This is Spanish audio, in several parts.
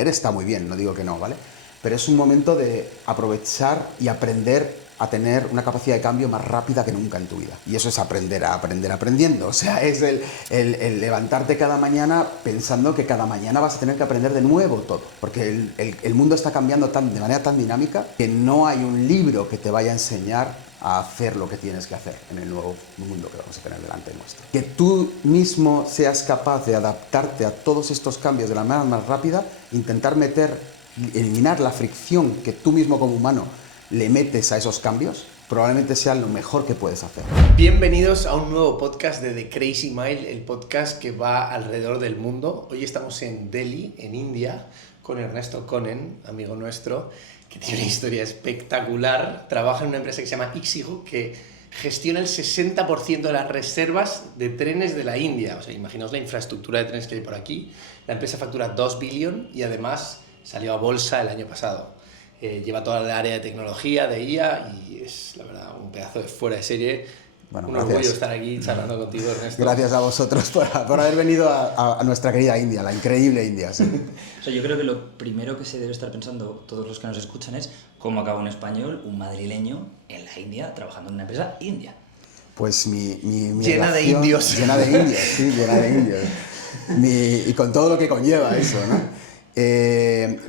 leer está muy bien, no digo que no, ¿vale? Pero es un momento de aprovechar y aprender a tener una capacidad de cambio más rápida que nunca en tu vida. Y eso es aprender a aprender aprendiendo. O sea, es el levantarte cada mañana pensando que cada mañana vas a tener que aprender de nuevo todo. Porque el mundo está cambiando de manera tan dinámica que no hay un libro que te vaya a enseñar a hacer lo que tienes que hacer en el nuevo mundo que vamos a tener delante nuestro. Que tú mismo seas capaz de adaptarte a todos estos cambios de la manera más rápida, intentar eliminar la fricción que tú mismo como humano le metes a esos cambios, probablemente sea lo mejor que puedes hacer. Bienvenidos a un nuevo podcast de The Crazy Mile, el podcast que va alrededor del mundo. Hoy estamos en Delhi, en India, con Ernesto Konen, amigo nuestro, que tiene una historia espectacular. Trabaja en una empresa que se llama ixigo, que gestiona el 60% de las reservas de trenes de la India. O sea, imaginaos la infraestructura de trenes que hay por aquí. La empresa factura 2 billion y además salió a bolsa el año pasado. Lleva toda la área de tecnología, de IA, y es, la verdad, un pedazo de fuera de serie. Bueno, un gracias. orgullo estar aquí charlando contigo, Ernesto. Gracias a vosotros por haber venido a nuestra querida India, la increíble India. Sí. O sea, yo creo que lo primero que se debe estar pensando todos los que nos escuchan es cómo acaba un español, un madrileño, en la India, trabajando en una empresa india. Pues mi llena de indios. Llena de indios, sí, llena de indios. Y con todo lo que conlleva eso, ¿no?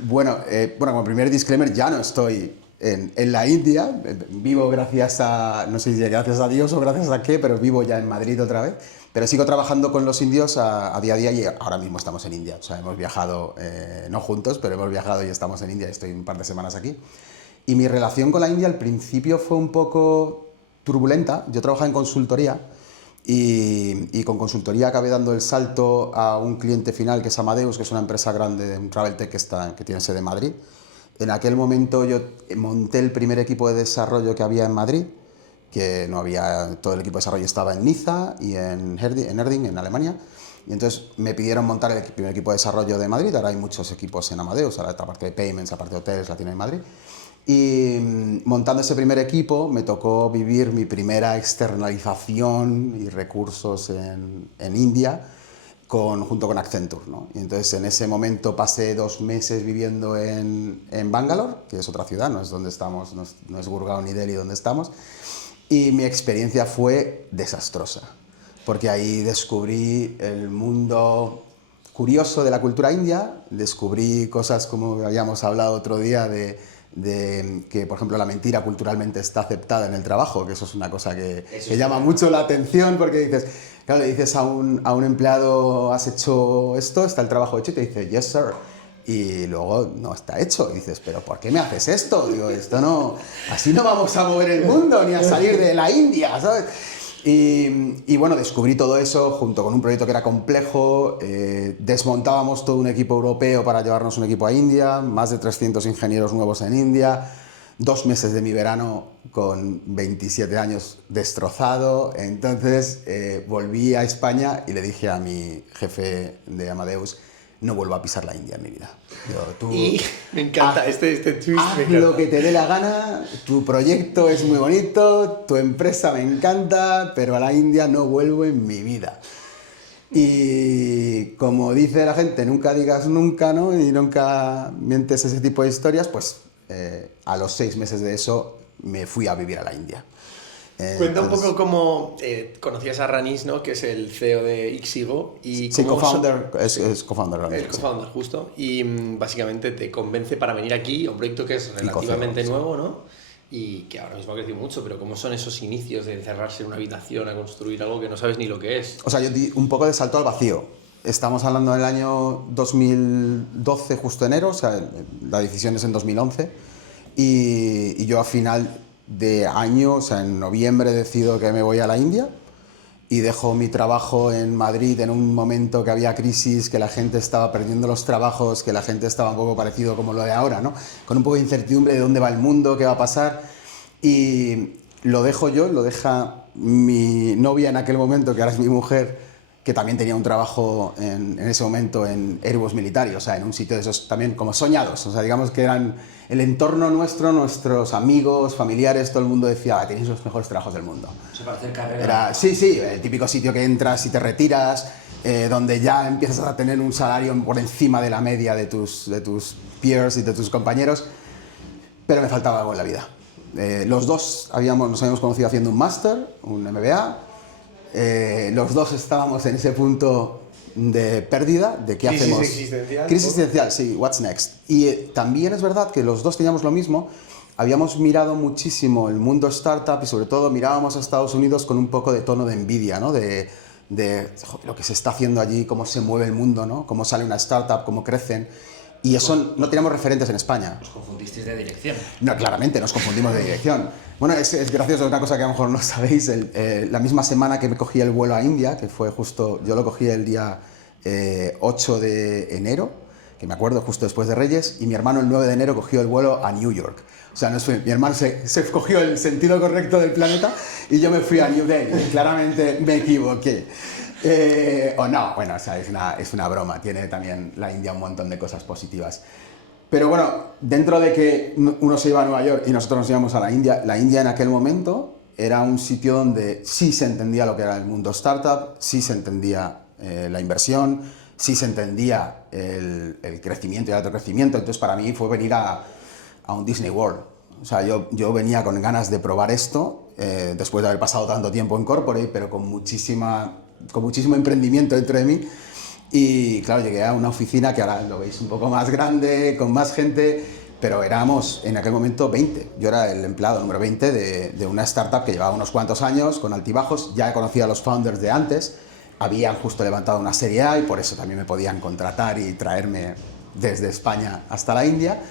Bueno, como primer disclaimer, ya no estoy en la India, vivo gracias a, no sé si gracias a Dios o gracias a qué, pero vivo ya en Madrid otra vez, pero sigo trabajando con los indios a día a día y ahora mismo estamos en India, o sea, hemos viajado, no juntos, pero hemos viajado y estamos en India, estoy un par de semanas aquí. Y mi relación con la India al principio fue un poco turbulenta. Yo trabajaba en consultoría y con consultoría acabé dando el salto a un cliente final que es Amadeus, que es una empresa grande, un travel tech que tiene sede en Madrid. En aquel momento yo monté el primer equipo de desarrollo que había en Madrid, que no había, todo el equipo de desarrollo estaba en Niza y en Erding, en Alemania. Y entonces me pidieron montar el primer equipo de desarrollo de Madrid. Ahora hay muchos equipos en Amadeus, ahora la parte de payments, la parte de hoteles la tiene en Madrid. Y montando ese primer equipo me tocó vivir mi primera externalización y recursos en India junto con Accenture, ¿no? Y entonces en ese momento pasé 2 meses viviendo en Bangalore, que es otra ciudad, no es donde estamos, no es Gurgaon ni Delhi donde estamos, y mi experiencia fue desastrosa, porque ahí descubrí el mundo curioso de la cultura india, descubrí cosas como habíamos hablado otro día de que, por ejemplo, la mentira culturalmente está aceptada en el trabajo, que eso es una cosa que llama mucho la atención, porque dices, claro, le dices a un empleado, has hecho esto, está el trabajo hecho, y te dice, yes, sir, y luego no está hecho, y dices, pero ¿por qué me haces esto? Digo, esto no, así no vamos a mover el mundo, ni a salir de la India, ¿sabes? Y bueno, descubrí todo eso junto con un proyecto que era complejo, desmontábamos todo un equipo europeo para llevarnos un equipo a India, más de 300 ingenieros nuevos en India, 2 meses de mi verano con 27 años destrozado. Entonces volví a España y le dije a mi jefe de Amadeus, no vuelvo a pisar la India en mi vida. Y me encanta este twist. Haz me encanta. lo que te dé la gana, tu proyecto es muy bonito, tu empresa me encanta, pero a la India no vuelvo en mi vida. Y como dice la gente, nunca digas nunca, ¿no? Y nunca mientes ese tipo de historias, pues a los 6 meses de eso me fui a vivir a la India. Cuenta un poco cómo conocías a Ranis, ¿no? Que es el CEO de ixigo. Y sí, cómo co-founder, es co-founder. Es co-founder, justo. Y básicamente te convence para venir aquí a un proyecto que es relativamente nuevo, ¿no? Y que ahora mismo ha crecido mucho, pero ¿cómo son esos inicios de encerrarse en una habitación a construir algo que no sabes ni lo que es? O sea, yo di un poco de salto al vacío. Estamos hablando del año 2012, justo enero, o sea, la decisión es en 2011. Y yo a final de año, o sea, en noviembre decido que me voy a la India y dejo mi trabajo en Madrid en un momento que había crisis, que la gente estaba perdiendo los trabajos, que la gente estaba un poco parecido como lo de ahora, ¿no? Con un poco de incertidumbre de dónde va el mundo, qué va a pasar. Y lo dejo yo, lo deja mi novia en aquel momento, que ahora es mi mujer, que también tenía un trabajo en ese momento en Airbus Military, o sea, en un sitio de esos también como soñados, o sea, digamos que eran el entorno nuestro, nuestros amigos, familiares, todo el mundo decía, tenéis los mejores trabajos del mundo. O sea, para hacer carrera. Sí, el típico sitio que entras y te retiras, donde ya empiezas a tener un salario por encima de la media de tus peers y de tus compañeros, pero me faltaba algo en la vida. Los dos nos habíamos conocido haciendo un máster, un MBA, los dos estábamos en ese punto de pérdida, de qué hacemos. Crisis existencial. Crisis existencial, sí, what's next. Y también es verdad que los dos teníamos lo mismo, habíamos mirado muchísimo el mundo startup y sobre todo mirábamos a Estados Unidos con un poco de tono de envidia, ¿no? De joder, lo que se está haciendo allí, cómo se mueve el mundo, ¿no? Cómo sale una startup, cómo crecen. Y eso no teníamos referentes en España. Os confundisteis de dirección. No, claramente, nos confundimos de dirección. Bueno, es gracioso, una cosa que a lo mejor no sabéis, la misma semana que me cogí el vuelo a India, que fue justo, yo lo cogí el día 8 de enero, que me acuerdo, justo después de Reyes, y mi hermano el 9 de enero cogió el vuelo a New York. O sea, mi hermano se cogió el sentido correcto del planeta y yo me fui a New Delhi. Claramente me equivoqué. O no, bueno, o sea, es una broma. Tiene también la India un montón de cosas positivas. Pero bueno, dentro de que uno se iba a Nueva York y nosotros nos íbamos a la India en aquel momento era un sitio donde sí se entendía lo que era el mundo startup, sí se entendía la inversión, sí se entendía el crecimiento y el alto crecimiento. Entonces para mí fue venir a un Disney World. O sea, yo venía con ganas de probar esto, después de haber pasado tanto tiempo en corporate, pero con muchísimo emprendimiento dentro de mí. Y claro, llegué a una oficina que ahora lo veis un poco más grande, con más gente, pero éramos en aquel momento 20. Yo era el empleado número 20 de una startup que llevaba unos cuantos años, con altibajos. Ya conocía a los founders de antes, habían justo levantado una serie A y por eso también me podían contratar y traerme desde España hasta la India.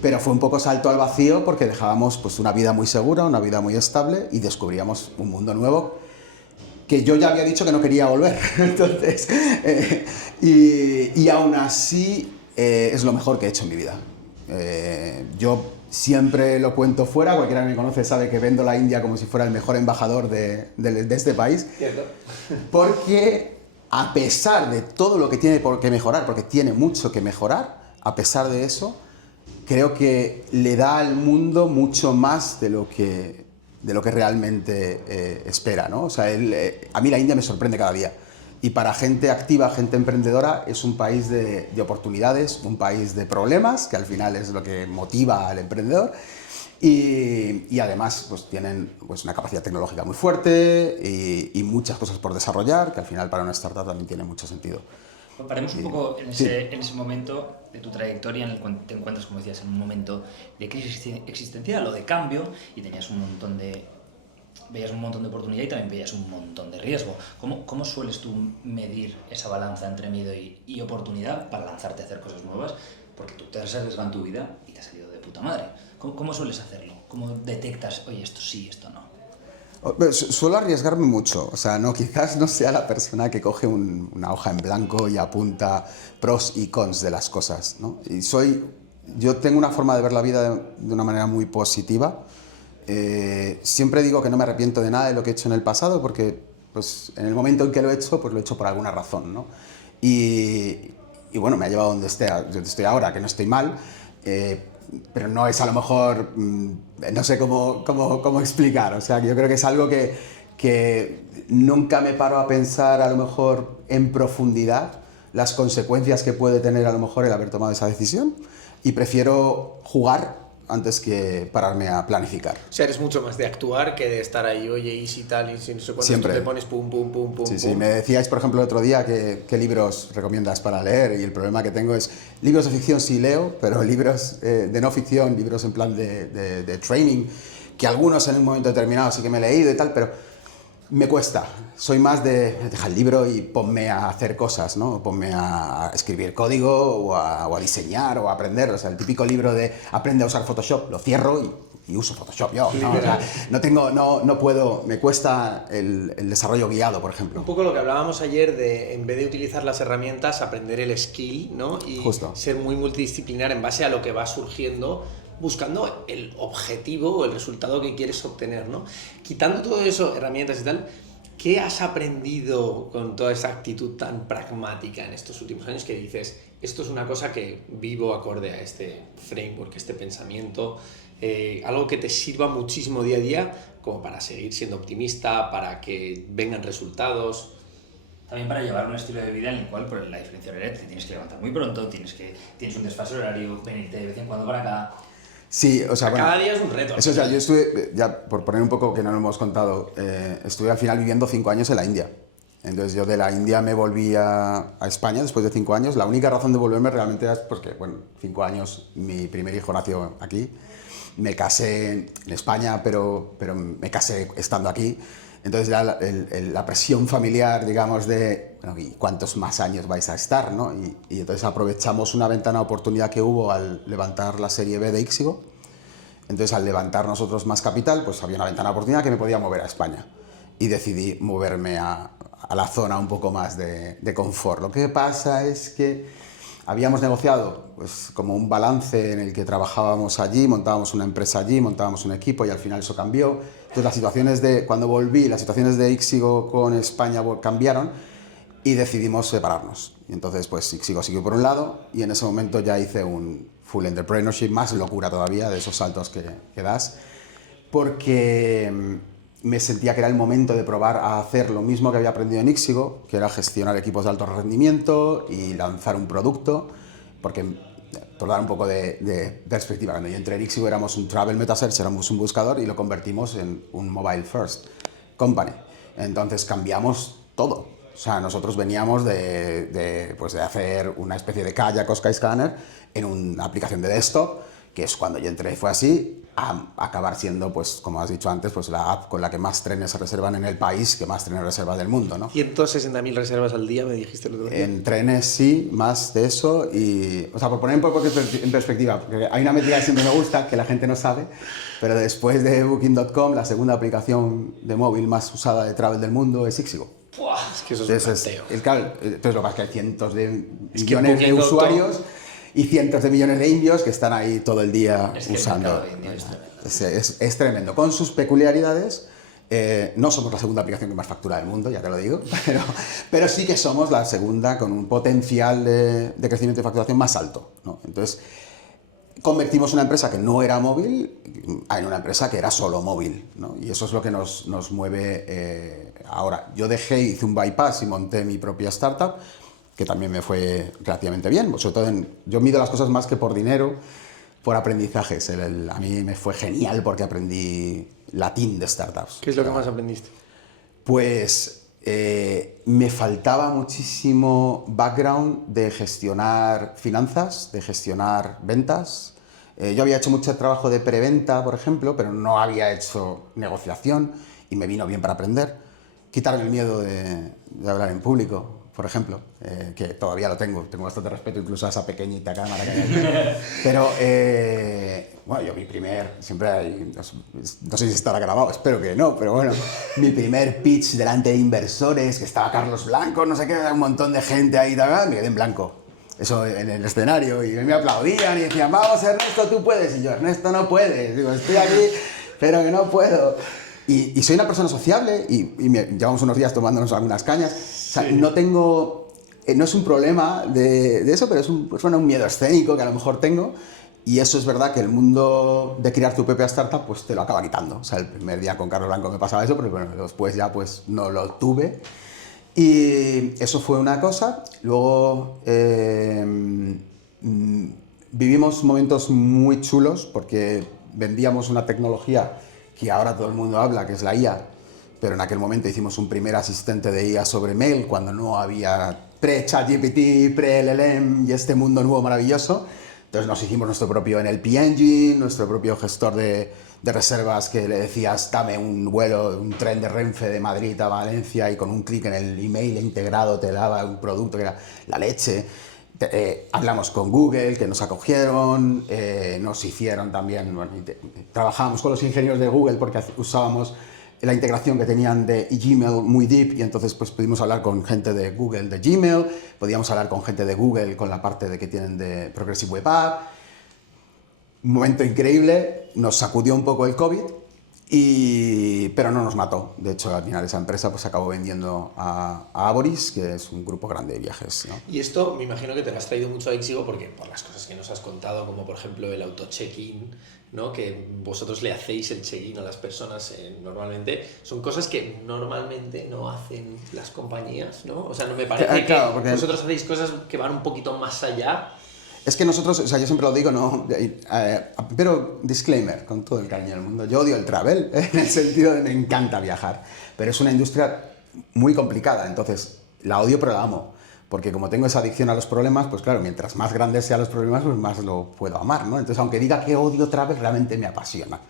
Pero fue un poco salto al vacío porque dejábamos pues, una vida muy segura, una vida muy estable y descubríamos un mundo nuevo que yo ya había dicho que no quería volver. Entonces, y aún así es lo mejor que he hecho en mi vida. Yo siempre lo cuento fuera, cualquiera que me conoce sabe que vendo la India como si fuera el mejor embajador de este país. Cierto. Porque a pesar de todo lo que tiene por qué mejorar, porque tiene mucho que mejorar, a pesar de eso, creo que le da al mundo mucho más de lo que realmente espera, ¿no? O sea, a mí la India me sorprende cada día. Y para gente activa, gente emprendedora, es un país de oportunidades, un país de problemas, que al final es lo que motiva al emprendedor. Y además pues, tienen pues, una capacidad tecnológica muy fuerte y muchas cosas por desarrollar, que al final para una startup también tiene mucho sentido. Pues paremos un poco en ese momento de tu trayectoria en el que te encuentras, como decías, en un momento de crisis existencial o de cambio y veías un montón de oportunidad y también veías un montón de riesgo. ¿Cómo sueles tú medir esa balanza entre miedo y oportunidad para lanzarte a hacer cosas nuevas? Porque tú te has arriesgado en tu vida y te ha salido de puta madre. ¿Cómo sueles hacerlo? ¿Cómo detectas, oye, esto sí, esto no? Suelo arriesgarme mucho, o sea, quizás no sea la persona que coge una hoja en blanco y apunta pros y cons de las cosas, ¿no? Yo tengo una forma de ver la vida de una manera muy positiva. Siempre digo que no me arrepiento de nada de lo que he hecho en el pasado porque pues, en el momento en que lo he hecho, pues lo he hecho por alguna razón, ¿no? Y bueno, me ha llevado donde estoy ahora, que no estoy mal, pero no es a lo mejor, no sé cómo explicar, o sea, yo creo que es algo que nunca me paro a pensar a lo mejor en profundidad las consecuencias que puede tener a lo mejor el haber tomado esa decisión y prefiero jugar antes que pararme a planificar. O sea, eres mucho más de actuar que de estar ahí, oye, y si tal, y si no sé cuánto. Siempre. Tú te pones pum, pum, pum, pum, Sí, pum. me decíais, por ejemplo, el otro día qué libros recomiendas para leer y el problema que tengo es libros de ficción sí leo, pero libros de no ficción, libros en plan de training, que algunos en un momento determinado sí que me he leído y tal, pero me cuesta. Soy más de dejar el libro y ponme a hacer cosas, ¿no? Ponme a escribir código o a diseñar o a aprender. O sea, el típico libro de aprende a usar Photoshop, lo cierro y uso Photoshop yo, ¿no? O sea, no puedo, me cuesta el desarrollo guiado, por ejemplo. Un poco lo que hablábamos ayer de, en vez de utilizar las herramientas, aprender el skill, ¿no? Y Justo. ser muy multidisciplinar en base a lo que va surgiendo, buscando el objetivo o el resultado que quieres obtener, ¿no? Quitando todo eso, herramientas y tal, ¿qué has aprendido con toda esa actitud tan pragmática en estos últimos años que dices, esto es una cosa que vivo acorde a este framework, este pensamiento, algo que te sirva muchísimo día a día como para seguir siendo optimista, para que vengan resultados? También para llevar un estilo de vida en el cual, por la diferencia horaria, te tienes que levantar muy pronto, tienes un desfase horario, venirte de vez en cuando para acá. Sí, o sea, Cada día es un reto. Eso, o sea, yo estuve, ya por poner un poco que no lo hemos contado, estuve al final viviendo 5 años en la India. Entonces yo de la India me volví a España después de 5 años. La única razón de volverme realmente es porque, bueno, 5 años, mi primer hijo nació aquí. Me casé en España, pero me casé estando aquí. Entonces ya la presión familiar, digamos, de bueno, ¿y cuántos más años vais a estar? ¿No? Y entonces aprovechamos una ventana de oportunidad que hubo al levantar la serie B de Ixigo. Entonces al levantar nosotros más capital, pues había una ventana de oportunidad que me podía mover a España. Y decidí moverme a la zona un poco más de confort. Lo que pasa es que habíamos negociado pues, como un balance en el que trabajábamos allí, montábamos una empresa allí, montábamos un equipo y al final eso cambió. Entonces las situaciones cuando volví, las situaciones de Ixigo con España cambiaron y decidimos separarnos. Y entonces pues Ixigo siguió por un lado y en ese momento ya hice un full entrepreneurship, más locura todavía de esos saltos que das, porque me sentía que era el momento de probar a hacer lo mismo que había aprendido en Ixigo, que era gestionar equipos de alto rendimiento y lanzar un producto, porque, por dar un poco de perspectiva, cuando yo entré en Ixigo éramos un travel meta search, éramos un buscador y lo convertimos en un mobile first company. Entonces cambiamos todo. O sea, nosotros veníamos pues de hacer una especie de kayak o Skyscanner en una aplicación de desktop, que es cuando yo entré fue así, a acabar siendo, pues como has dicho antes, pues la app con la que más trenes se reservan en el país, que más trenes reserva del mundo, ¿no? 160.000 reservas al día, me dijiste el otro día. En trenes sí, más de eso. Y, o sea, por poner un poco en perspectiva, porque hay una métrica que siempre me gusta, que la gente no sabe, pero después de Booking.com, la segunda aplicación de móvil más usada de travel del mundo es Ixigo. ¡Buah! Es que eso es un planteo. Entonces lo que pasa es que hay cientos de millones de usuarios y cientos de millones de indios que están ahí todo el día usando. Es tremendo. Con sus peculiaridades, no somos la segunda aplicación que más factura del mundo, ya te lo digo, pero sí que somos la segunda con un potencial de crecimiento y facturación más alto, ¿no? Entonces, convertimos una empresa que no era móvil en una empresa que era solo móvil, ¿no? Y eso es lo que nos mueve ahora. Yo hice un bypass y monté mi propia startup, que también me fue relativamente bien. Sobre todo yo mido las cosas más que por dinero, por aprendizajes. A mí me fue genial porque aprendí latín de startups. ¿Qué es lo que más aprendiste? Pues me faltaba muchísimo background de gestionar finanzas, de gestionar ventas. Yo había hecho mucho trabajo de preventa, por ejemplo, pero no había hecho negociación y me vino bien para aprender. Quitarme el miedo de hablar en público, por ejemplo, que todavía lo tengo bastante respeto incluso a esa pequeñita cámara que hay aquí. Pero, bueno, yo siempre hay, no sé si estará grabado, espero que no, pero bueno, mi primer pitch delante de inversores, que estaba Carlos Blanco, no sé qué, un montón de gente ahí, me quedé en blanco. Eso en el escenario, y me aplaudían y decían, vamos Ernesto, tú puedes, y yo, Ernesto, no puedes, digo, estoy aquí, pero que no puedo. Y soy una persona sociable y llevamos unos días tomándonos algunas cañas. O sea, no tengo... no es un problema de eso, pero es un miedo escénico que a lo mejor tengo. Y eso es verdad que el mundo de crear tu propia startup pues te lo acaba quitando. O sea, el primer día con Carlos Blanco me pasaba eso, pero bueno, después ya pues no lo tuve. Y eso fue una cosa. Luego vivimos momentos muy chulos porque vendíamos una tecnología que ahora todo el mundo habla, que es la IA, pero en aquel momento hicimos un primer asistente de IA sobre mail cuando no había pre-ChatGPT, pre-LLM y este mundo nuevo maravilloso. Entonces nos hicimos nuestro propio NLP Engine, nuestro propio gestor de reservas que le decías, dame un vuelo, un tren de Renfe de Madrid a Valencia y con un clic en el email integrado te daba un producto que era la leche. Hablamos con Google, que nos acogieron, nos hicieron también, bueno, trabajábamos con los ingenieros de Google porque usábamos la integración que tenían de Gmail muy deep y entonces pues pudimos hablar con gente de Google de Gmail, podíamos hablar con gente de Google con la parte de que tienen de Progressive Web App. Un momento increíble, nos sacudió un poco el COVID Pero no nos mató. De hecho, al final esa empresa pues acabó vendiendo a Avoris, que es un grupo grande de viajes, ¿no? Y esto me imagino que te lo has traído mucho a Ixigo porque por las cosas que nos has contado, como por ejemplo el auto-check-in, ¿no? Que vosotros le hacéis el check-in a las personas normalmente, son cosas que normalmente no hacen las compañías, ¿no? O sea, no me parece Claro, que porque vosotros hacéis cosas que van un poquito más allá. es que nosotros, o sea, yo siempre lo digo, ¿no? Pero disclaimer, con todo el cariño del mundo, yo odio el travel, en el sentido de me encanta viajar, pero es una industria muy complicada, entonces la odio pero la amo, porque como tengo esa adicción a los problemas, pues claro, mientras más grandes sean los problemas, pues más lo puedo amar, ¿no? Entonces, aunque diga que odio travel, realmente me apasiona.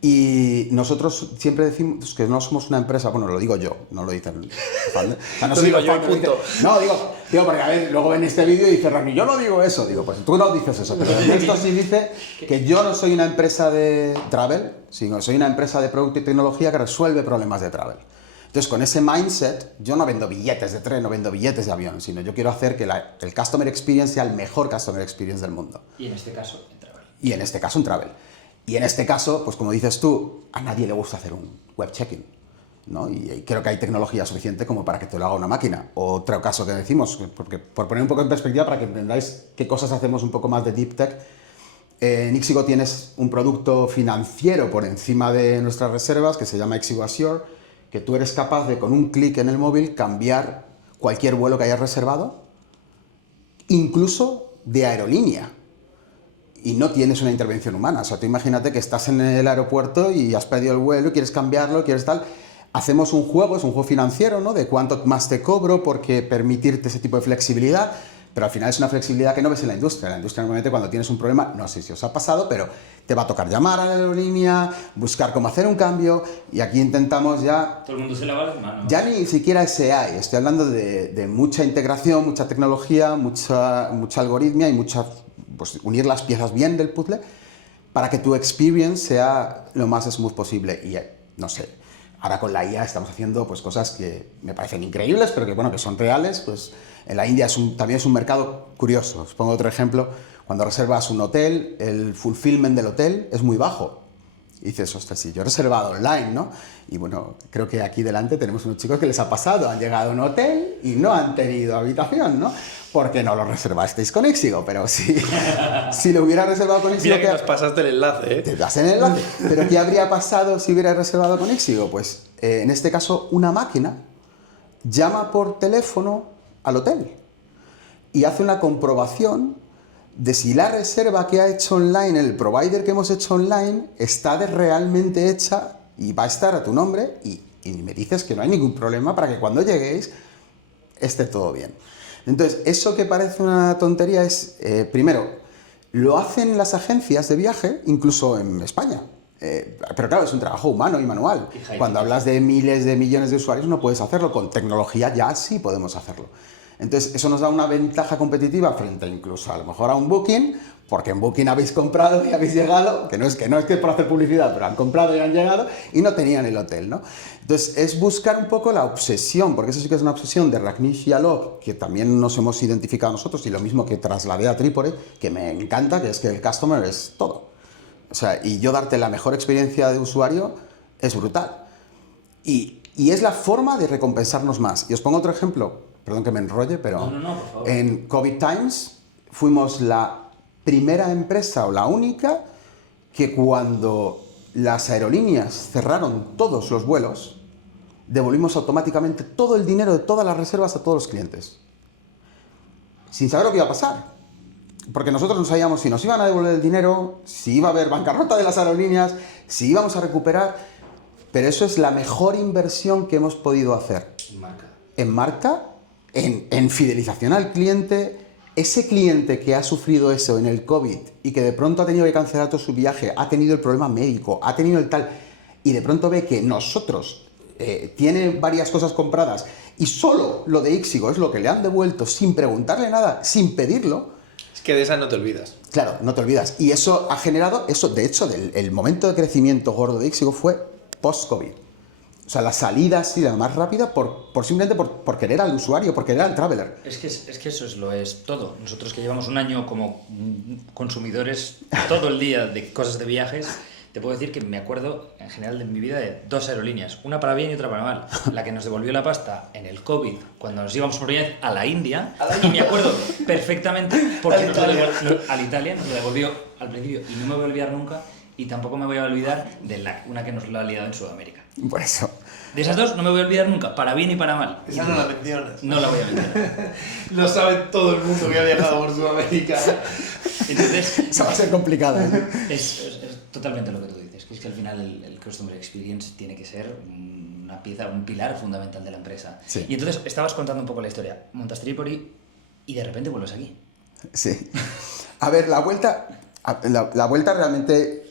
Y nosotros siempre decimos que no somos una empresa, bueno, lo digo yo, no lo dicen los founders. O sea, no Lo soy digo los yo, founders, punto. no, digo porque a ver, luego ven este vídeo y dice Rami, yo no digo eso. Digo, pues tú no dices eso, pero esto sí dice que yo no soy una empresa de travel, sino soy una empresa de producto y tecnología que resuelve problemas de travel. Entonces, con ese mindset, yo no vendo billetes de tren, no vendo billetes de avión, sino yo quiero hacer que el customer experience sea el mejor customer experience del mundo. Y en este caso, en travel. Y en este caso, un travel. Y en este caso, pues como dices tú, a nadie le gusta hacer un web check-in, ¿no? Y creo que hay tecnología suficiente como para que te lo haga una máquina. Otro caso que decimos, porque por poner un poco en perspectiva para que entendáis qué cosas hacemos un poco más de deep tech, en Ixigo tienes un producto financiero por encima de nuestras reservas que se llama Ixigo Assure, que tú eres capaz de con un clic en el móvil cambiar cualquier vuelo que hayas reservado, incluso de aerolínea. Y no tienes una intervención humana. O sea, tú imagínate que estás en el aeropuerto y has pedido el vuelo, quieres cambiarlo, quieres tal. Hacemos un juego, es un juego financiero, ¿no? De cuánto más te cobro porque permitirte ese tipo de flexibilidad. Pero al final es una flexibilidad que no ves en la industria. En la industria normalmente cuando tienes un problema, no sé si os ha pasado, pero te va a tocar llamar a la aerolínea, buscar cómo hacer un cambio. Y aquí intentamos ya... Todo el mundo se lava las manos. Ya ni siquiera SEA, estoy hablando de mucha integración, mucha tecnología, mucha algoritmia y mucha... pues unir las piezas bien del puzzle para que tu experience sea lo más smooth posible. Y no sé, ahora con la IA estamos haciendo pues cosas que me parecen increíbles, pero que bueno, que son reales. Pues en la India también es un mercado curioso. Os pongo otro ejemplo. Cuando reservas un hotel, el fulfillment del hotel es muy bajo. Y dices, ostras, sí, yo he reservado online, ¿no? Y bueno, creo que aquí delante tenemos unos chicos que les ha pasado. Han llegado a un hotel y no han tenido habitación, ¿no? Porque no lo reservasteis con Ixigo, pero si lo hubiera reservado con Ixigo... Mira que nos pasaste el enlace, ¿eh? Te das en el enlace. Pero ¿qué habría pasado si hubiera reservado con Ixigo? Pues en este caso una máquina llama por teléfono al hotel y hace una comprobación de si la reserva que ha hecho online, el provider que hemos hecho online, está realmente hecha y va a estar a tu nombre y me dices que no hay ningún problema para que cuando lleguéis esté todo bien. Entonces, eso que parece una tontería es, primero, lo hacen las agencias de viaje, incluso en España. Pero claro, es un trabajo humano y manual. Cuando hablas de miles de millones de usuarios no puedes hacerlo. Con tecnología ya sí podemos hacerlo. Entonces, eso nos da una ventaja competitiva frente incluso a lo mejor a un Booking, porque en Booking habéis comprado y habéis llegado, que no es que por hacer publicidad, pero han comprado y han llegado y no tenían el hotel, ¿no? Entonces, es buscar un poco la obsesión, porque eso sí que es una obsesión de Rajneesh y Alok, que también nos hemos identificado nosotros, y lo mismo que trasladé a Trípode, que me encanta, que es que el customer es todo. O sea, y yo darte la mejor experiencia de usuario es brutal. Y es la forma de recompensarnos más. Y os pongo otro ejemplo. Perdón que me enrolle, pero No, por favor. En COVID Times fuimos la primera empresa o la única que cuando las aerolíneas cerraron todos los vuelos, devolvimos automáticamente todo el dinero de todas las reservas a todos los clientes. Sin saber lo que iba a pasar. Porque nosotros no sabíamos si nos iban a devolver el dinero, si iba a haber bancarrota de las aerolíneas, si íbamos a recuperar. Pero eso es la mejor inversión que hemos podido hacer. En marca, en fidelización al cliente. Ese cliente que ha sufrido eso en el COVID y que de pronto ha tenido que cancelar todo su viaje, ha tenido el problema médico, ha tenido el tal, y de pronto ve que nosotros tiene varias cosas compradas y solo lo de Ixigo es lo que le han devuelto sin preguntarle nada, sin pedirlo. Es que de esa no te olvidas. Claro, no te olvidas. Y eso ha generado, de hecho, el momento de crecimiento gordo de Ixigo fue post-COVID. O sea, la salida así, la más rápida, simplemente por querer al usuario, por querer al traveler. Es que eso lo es todo. Nosotros que llevamos un año como consumidores todo el día de cosas de viajes, te puedo decir que me acuerdo en general de mi vida de 2 aerolíneas, una para bien y otra para mal. La que nos devolvió la pasta en el COVID, cuando nos íbamos por primera vez a la India, y me acuerdo perfectamente porque al Italia nos lo devolvió al principio, y no me voy a olvidar nunca, y tampoco me voy a olvidar de una que nos lo ha liado en Sudamérica. Por eso. De esas dos no me voy a olvidar nunca, para bien y para mal. Esa no la mencionas. No la voy a mencionar. Lo sabe todo el mundo que ha viajado por Sudamérica. Entonces, Eso va a ser complicado. es totalmente lo que tú dices, que es que al final el Customer Experience tiene que ser una pieza, un pilar fundamental de la empresa. Sí. Y entonces estabas contando un poco la historia. Montas Tripoli y de repente vuelves aquí. Sí. A ver, la vuelta realmente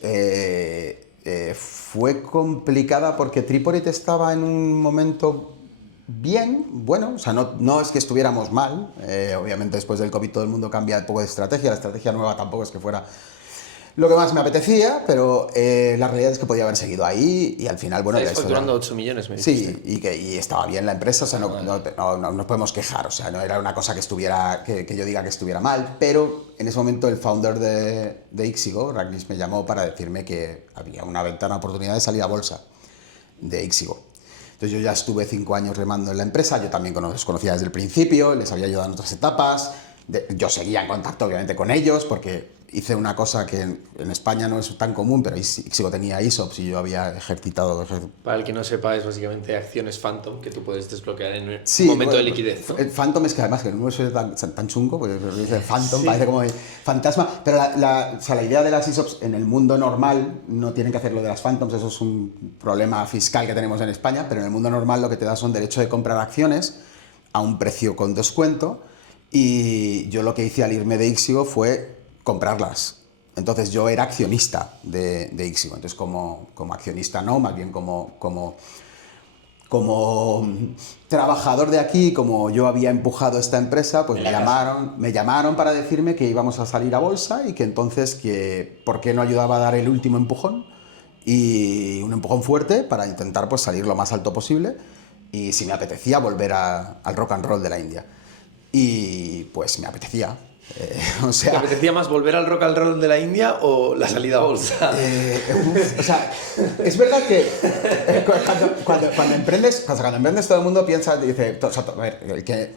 fue complicada porque Trípoli estaba en un momento bien, bueno, o sea, no es que estuviéramos mal, obviamente después del COVID todo el mundo cambia un poco de estrategia, la estrategia nueva tampoco es que fuera lo que más me apetecía, pero la realidad es que podía haber seguido ahí y al final, bueno... Estáis facturando 8 millones, me dijiste. Sí, y estaba bien la empresa, o sea, no nos podemos quejar, o sea, no era una cosa que estuviera, que yo diga que estuviera mal, pero en ese momento el founder de Ixigo, Ragnis, me llamó para decirme que había una ventana de oportunidad de salir a bolsa de Ixigo. Entonces yo ya estuve 5 años remando en la empresa, yo también los conocía desde el principio, les había ayudado en otras etapas, yo seguía en contacto obviamente con ellos porque hice una cosa que en España no es tan común, pero Ixigo tenía ESOPs y yo había ejercitado... Para el que no sepa, es básicamente acciones Phantom que tú puedes desbloquear en un Sí, momento de bueno, liquidez, ¿no? El Phantom es que además que no es tan chungo, porque dice Phantom, sí. Parece como fantasma, pero o sea, la idea de las ESOPs en el mundo normal no tienen que hacer lo de las Phantoms, eso es un problema fiscal que tenemos en España, pero en el mundo normal lo que te da son derecho de comprar acciones a un precio con descuento y yo lo que hice al irme de Ixigo fue comprarlas. Entonces yo era accionista de Ixigo, entonces como accionista no, más bien como trabajador de aquí, como yo había empujado esta empresa, pues me llamaron para decirme que íbamos a salir a bolsa y que entonces que por qué no ayudaba a dar el último empujón y un empujón fuerte para intentar pues salir lo más alto posible y si me apetecía volver al rock and roll de la India. Y pues me apetecía. O sea, ¿te apetecía más volver al rock and roll de la India o la salida a bolsa? O sea, es verdad que cuando emprendes todo el mundo piensa, dice, o sea, a ver, el que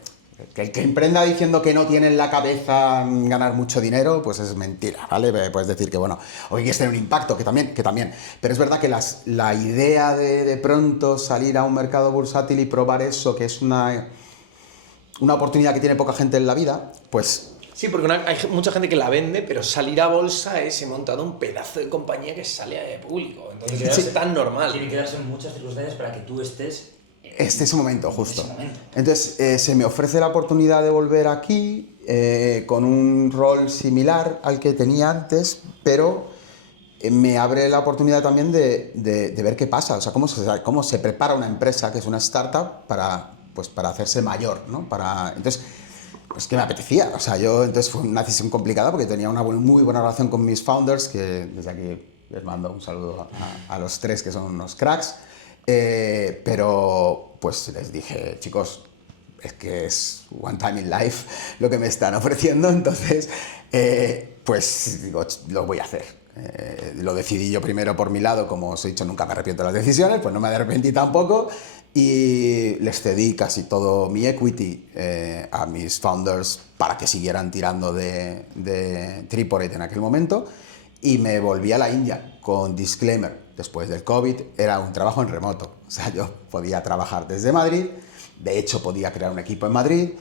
emprenda diciendo que no tiene en la cabeza ganar mucho dinero, pues es mentira, ¿vale? Puedes decir que, bueno, o que quieres tener un impacto, que también, pero es verdad que la idea de pronto salir a un mercado bursátil y probar eso, que es una oportunidad que tiene poca gente en la vida, pues... Sí, porque hay mucha gente que la vende, pero salir a bolsa es he montado un pedazo de compañía que sale a público. Entonces es tan normal. Tiene que darse muchas circunstancias para que tú estés... Ese momento, justo. Entonces se me ofrece la oportunidad de volver aquí con un rol similar al que tenía antes, pero me abre la oportunidad también de ver qué pasa, o sea, cómo se prepara una empresa que es una startup para hacerse mayor, ¿no? Entonces, pues que me apetecía, o sea, entonces fue una decisión complicada porque tenía una muy buena relación con mis founders, que desde aquí les mando un saludo a los 3 que son unos cracks, pero pues les dije, chicos, es que es one time in life lo que me están ofreciendo, entonces pues digo, lo voy a hacer. Lo decidí yo primero por mi lado, como os he dicho, nunca me arrepiento de las decisiones, pues no me arrepentí tampoco y les cedí casi todo mi equity a mis founders para que siguieran tirando de Tripoli en aquel momento y me volví a la India con disclaimer. Después del COVID era un trabajo en remoto, o sea, yo podía trabajar desde Madrid, de hecho podía crear un equipo en Madrid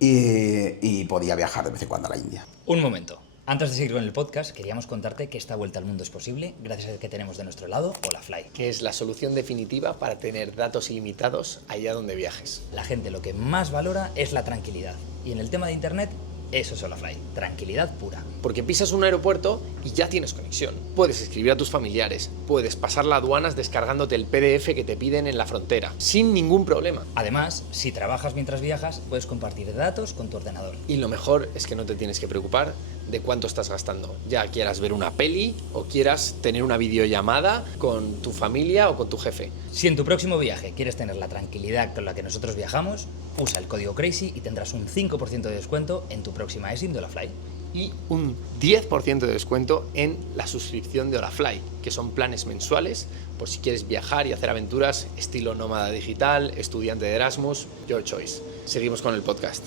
y podía viajar de vez en cuando a la India. Un momento. Antes de seguir con el podcast, queríamos contarte que esta vuelta al mundo es posible gracias a que tenemos de nuestro lado Holafly, que es la solución definitiva para tener datos ilimitados allá donde viajes. La gente lo que más valora es la tranquilidad. Y en el tema de internet, eso es Holafly. Tranquilidad pura. Porque pisas un aeropuerto y ya tienes conexión. Puedes escribir a tus familiares, puedes pasar las aduanas descargándote el PDF que te piden en la frontera, sin ningún problema. Además, si trabajas mientras viajas, puedes compartir datos con tu ordenador. Y lo mejor es que no te tienes que preocupar de cuánto estás gastando. Ya quieras ver una peli o quieras tener una videollamada con tu familia o con tu jefe. Si en tu próximo viaje quieres tener la tranquilidad con la que nosotros viajamos, usa el código CRAZY y tendrás un 5% de descuento en tu próxima eSIM de Holafly. y un 10% de descuento en la suscripción de Horafly, que son planes mensuales por si quieres viajar y hacer aventuras estilo nómada digital, estudiante de Erasmus, your choice. Seguimos con el podcast.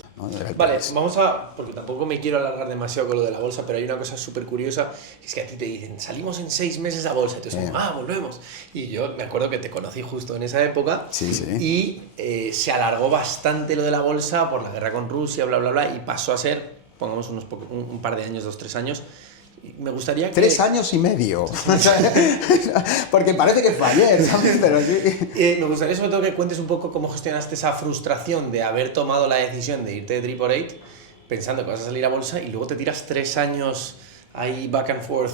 Vale, vamos a... porque tampoco me quiero alargar demasiado con lo de la bolsa, pero hay una cosa súper curiosa, es que a ti te dicen, salimos en 6 meses a bolsa, y tú dices, volvemos. Y yo me acuerdo que te conocí justo en esa época, y se alargó bastante lo de la bolsa por la guerra con Rusia, bla, bla, bla, y pasó a ser, pongamos un par de años, 2-3 años. Me gustaría que... 3 años y medio. Porque parece que fue ayer, ¿sabes? Pero sí. Me gustaría sobre todo que cuentes un poco cómo gestionaste esa frustración de haber tomado la decisión de irte de Triple 8 pensando que vas a salir a bolsa y luego te tiras 3 años ahí back and forth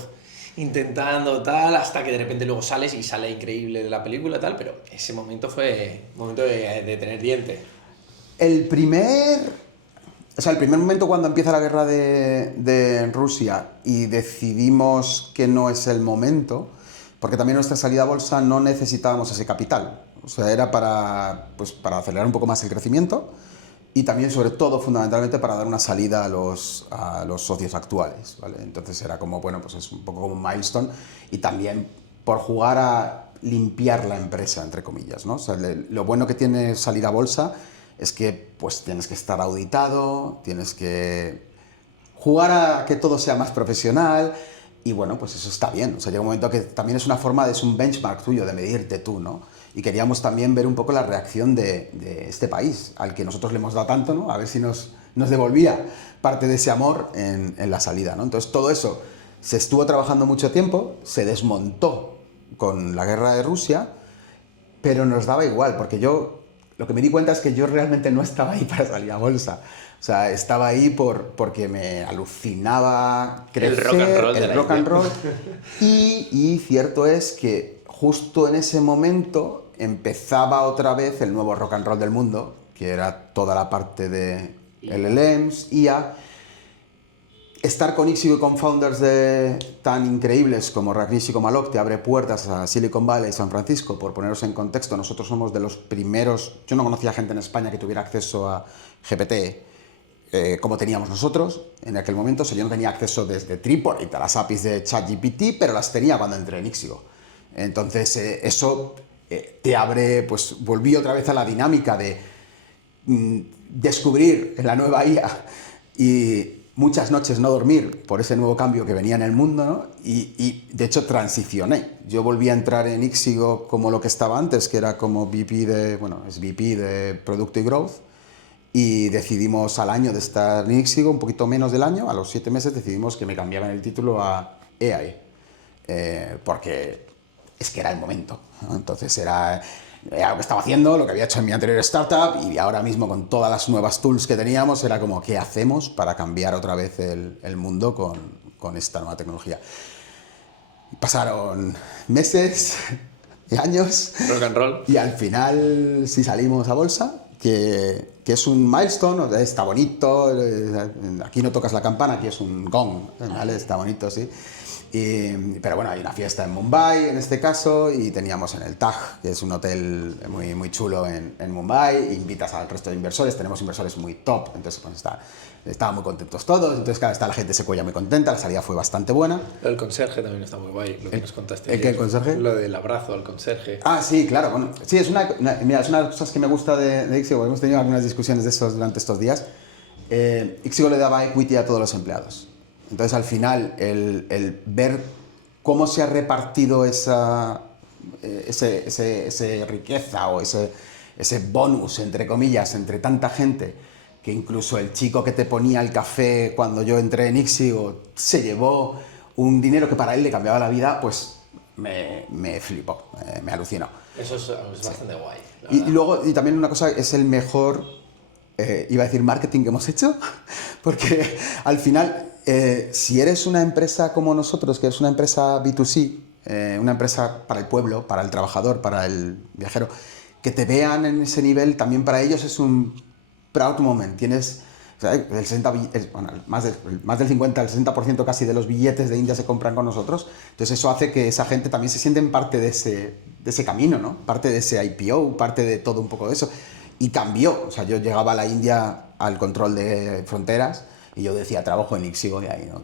intentando tal, hasta que de repente luego sales y sale increíble la película tal, pero ese momento fue momento de tener diente. El primer momento cuando empieza la guerra de Rusia y decidimos que no es el momento, porque también nuestra salida a bolsa no necesitábamos ese capital. O sea, era para acelerar un poco más el crecimiento y también, sobre todo, fundamentalmente, para dar una salida a los socios actuales, ¿vale? Entonces era como, bueno, pues es un poco como un milestone y también por jugar a limpiar la empresa, entre comillas, ¿no? O sea, lo bueno que tiene salir a bolsa es que pues tienes que estar auditado, tienes que jugar a que todo sea más profesional y bueno, pues eso está bien. O sea, llega un momento que también es una forma, es un benchmark tuyo de medirte tú, ¿no? Y queríamos también ver un poco la reacción de este país, al que nosotros le hemos dado tanto, ¿no? A ver si nos devolvía parte de ese amor en la salida, ¿no? Entonces todo eso se estuvo trabajando mucho tiempo, se desmontó con la guerra de Rusia, pero nos daba igual, porque lo que me di cuenta es que yo realmente no estaba ahí para salir a bolsa. O sea, estaba ahí porque me alucinaba crecer, el rock and roll. Y cierto es que justo en ese momento empezaba otra vez el nuevo rock and roll del mundo, que era toda la parte de LLMs, IA. Estar con Ixigo y con founders tan increíbles como Ragnish y como Alok te abre puertas a Silicon Valley y San Francisco. Por poneros en contexto, nosotros somos de los primeros... Yo no conocía gente en España que tuviera acceso a GPT como teníamos nosotros en aquel momento. O sea, yo no tenía acceso desde Triple a las APIs de ChatGPT, pero las tenía cuando entré en Ixigo. Entonces, eso te abre... Pues volví otra vez a la dinámica de descubrir la nueva IA y muchas noches no dormir por ese nuevo cambio que venía en el mundo, ¿no? Y de hecho transicioné. Yo volví a entrar en Ixigo como lo que estaba antes, que era como VP de Producto y Growth, y decidimos al año de estar en Ixigo, un poquito menos del año, a los 7 meses decidimos que me cambiaban el título a AI, porque es que era el momento, ¿no? Entonces era lo que estaba haciendo, lo que había hecho en mi anterior startup, y ahora mismo con todas las nuevas tools que teníamos era como, ¿qué hacemos para cambiar otra vez el mundo con esta nueva tecnología? Pasaron meses y años. Rock and roll. Y al final sí salimos a bolsa, que es un milestone, está bonito, aquí no tocas la campana, aquí es un gong, ¿vale? Está bonito, sí. Pero bueno, hay una fiesta en Mumbai en este caso y teníamos en el Taj, que es un hotel muy, muy chulo en Mumbai, invitas al resto de inversores, tenemos inversores muy top, entonces pues estaban muy contentos todos, entonces cada vez la gente se cuella muy contenta, la salida fue bastante buena. El conserje también está muy guay, lo que nos contaste. ¿El conserje? Lo del abrazo al conserje. Ah, sí, claro, bueno, sí, es una de las cosas que me gusta de Ixigo, hemos tenido algunas discusiones de esos durante estos días. Ixigo le daba equity a todos los empleados. Entonces, al final, el ver cómo se ha repartido esa riqueza o ese bonus, entre comillas, entre tanta gente, que incluso el chico que te ponía el café cuando yo entré en Ixigo se llevó un dinero que para él le cambiaba la vida, pues me flipó, me alucinó. Eso es bastante guay. Y luego, y también una cosa, es el mejor, iba a decir marketing que hemos hecho, porque al final... si eres una empresa como nosotros, que es una empresa B2C, una empresa para el pueblo, para el trabajador, para el viajero, que te vean en ese nivel, también para ellos es un proud moment. Tienes, o sea, más del 50, el 60% casi de los billetes de India se compran con nosotros. Entonces eso hace que esa gente también se sienten parte de ese camino, ¿no? Parte de ese IPO, parte de todo un poco de eso. Y cambió. O sea, yo llegaba a la India al control de fronteras Y yo decía, trabajo en Ixigo, y ahí no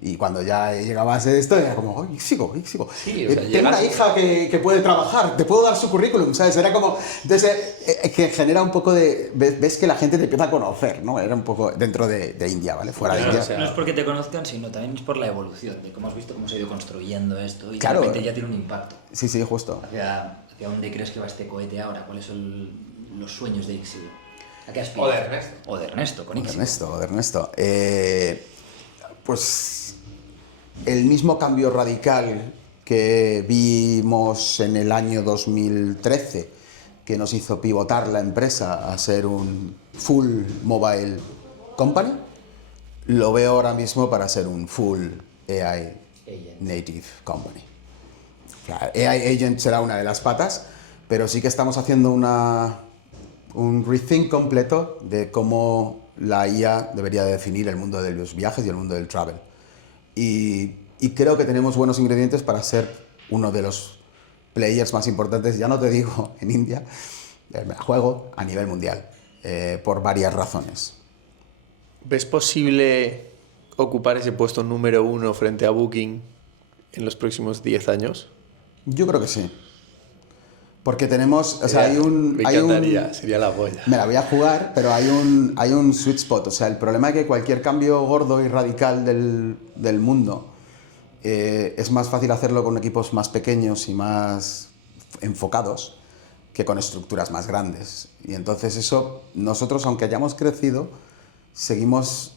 y cuando ya llegabas a esto, era como, oh, Ixigo. Sí, o sea, Tengo llegas... una hija que puede trabajar, te puedo dar su currículum, ¿sabes? Era como... Entonces, que genera un poco de... Ves que la gente te empieza a conocer, ¿no? Era un poco dentro de India, ¿vale? Fuera de Claro, India. o sea, no es porque te conozcan, sino también es por la evolución, de cómo has visto cómo se ha ido construyendo esto y Claro. de repente ya tiene un impacto. Sí, justo. ¿Hacia dónde crees que va este cohete ahora? ¿Cuáles son los sueños de Ixigo? ¿A qué aspiras? O de Ernesto. O de Ernesto, con Ixigo. De Ernesto. Pues el mismo cambio radical que vimos en el año 2013, que nos hizo pivotar la empresa a ser un full mobile company, lo veo ahora mismo para ser un full AI native company. O sea, AI agent será una de las patas, pero sí que estamos haciendo un rethink completo de cómo la IA debería definir el mundo de los viajes y el mundo del travel. Y creo que tenemos buenos ingredientes para ser uno de los players más importantes, ya no te digo en India, del juego a nivel mundial, por varias razones. ¿Ves posible ocupar ese puesto número 1 frente a Booking en los próximos 10 años? Yo creo que sí. Porque tenemos, o sea, Me encantaría, sería la polla. Me la voy a jugar, pero hay un sweet spot. O sea, el problema es que cualquier cambio gordo y radical del mundo es más fácil hacerlo con equipos más pequeños y más enfocados que con estructuras más grandes. Y entonces eso, nosotros, aunque hayamos crecido, seguimos